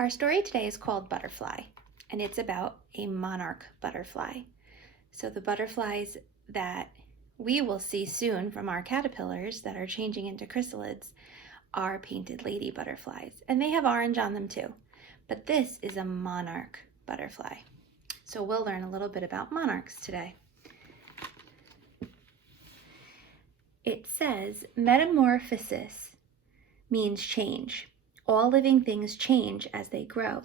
Our story today is called Butterfly, and it's about a monarch butterfly. So the butterflies that we will see soon from our caterpillars that are changing into chrysalids are painted lady butterflies, and they have orange on them too. But this is a monarch butterfly. So we'll learn a little bit about monarchs today. It says metamorphosis means change. All living things change as they grow.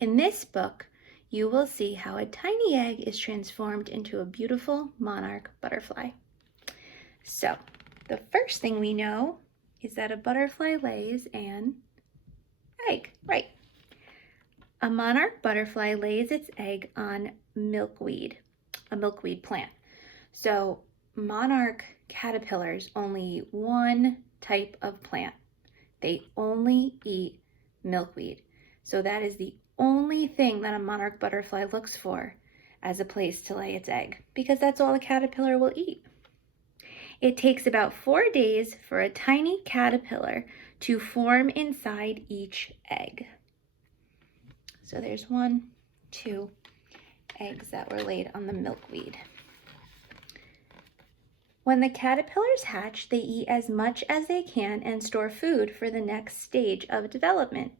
In this book, you will see how a tiny egg is transformed into a beautiful monarch butterfly. So, the first thing we know is that a butterfly lays an egg, right? A monarch butterfly lays its egg on milkweed, a milkweed plant. So, monarch caterpillars only eat one type of plant. They only eat milkweed. So that is the only thing that a monarch butterfly looks for as a place to lay its egg, because that's all a caterpillar will eat. It takes about 4 days for a tiny caterpillar to form inside each egg. So there's 1, 2 eggs that were laid on the milkweed. When the caterpillars hatch, they eat as much as they can and store food for the next stage of development.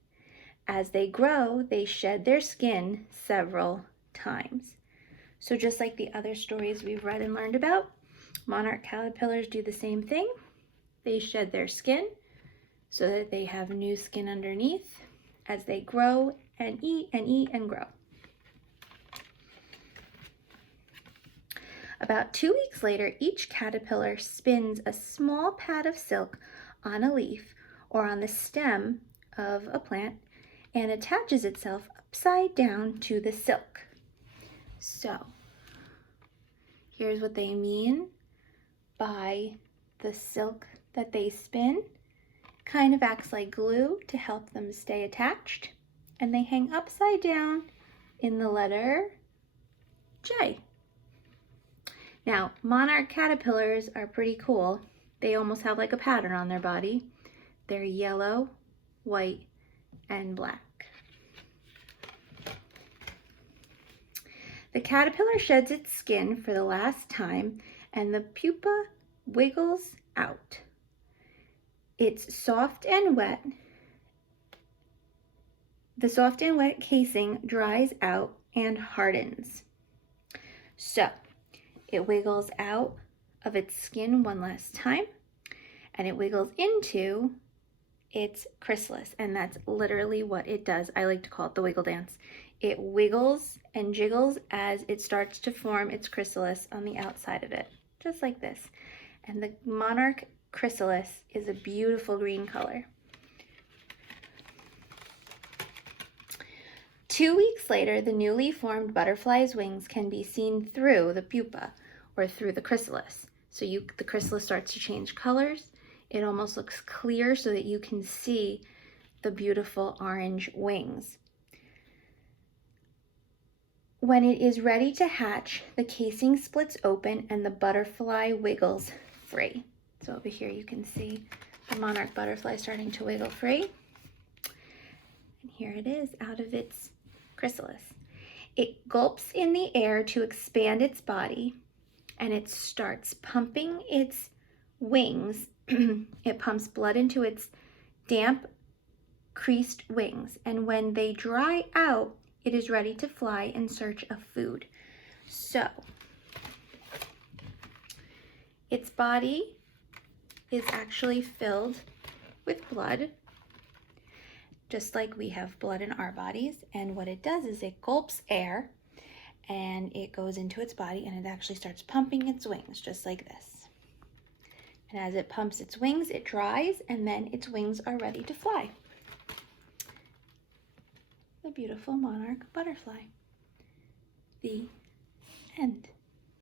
As they grow, they shed their skin several times. So just like the other stories we've read and learned about, monarch caterpillars do the same thing. They shed their skin so that they have new skin underneath as they grow and eat and grow. About 2 weeks later, each caterpillar spins a small pad of silk on a leaf or on the stem of a plant and attaches itself upside down to the silk. So, here's what they mean by the silk that they spin. Kind of acts like glue to help them stay attached, and they hang upside down in the letter J. Now, monarch caterpillars are pretty cool. They almost have like a pattern on their body. They're yellow, white, and black. The caterpillar sheds its skin for the last time, and the pupa wiggles out. It's soft and wet. The soft and wet casing dries out and hardens. So, it wiggles out of its skin one last time, and it wiggles into its chrysalis, and that's literally what it does. I like to call it the wiggle dance. It wiggles and jiggles as it starts to form its chrysalis on the outside of it, just like this. And the monarch chrysalis is a beautiful green color. 2 weeks later, the newly formed butterfly's wings can be seen through the pupa or through the chrysalis. So the chrysalis starts to change colors. It almost looks clear so that you can see the beautiful orange wings. When it is ready to hatch, the casing splits open and the butterfly wiggles free. So over here you can see the monarch butterfly starting to wiggle free. And here it is out of its chrysalis. It gulps in the air to expand its body, and it starts pumping its wings. It pumps blood into its damp, creased wings, and when they dry out, it is ready to fly in search of food. So, its body is actually filled with blood, just like we have blood in our bodies, and what it does is it gulps air and it goes into its body and it actually starts pumping its wings just like this. And as it pumps its wings, it dries, and then its wings are ready to fly. The beautiful monarch butterfly. The end.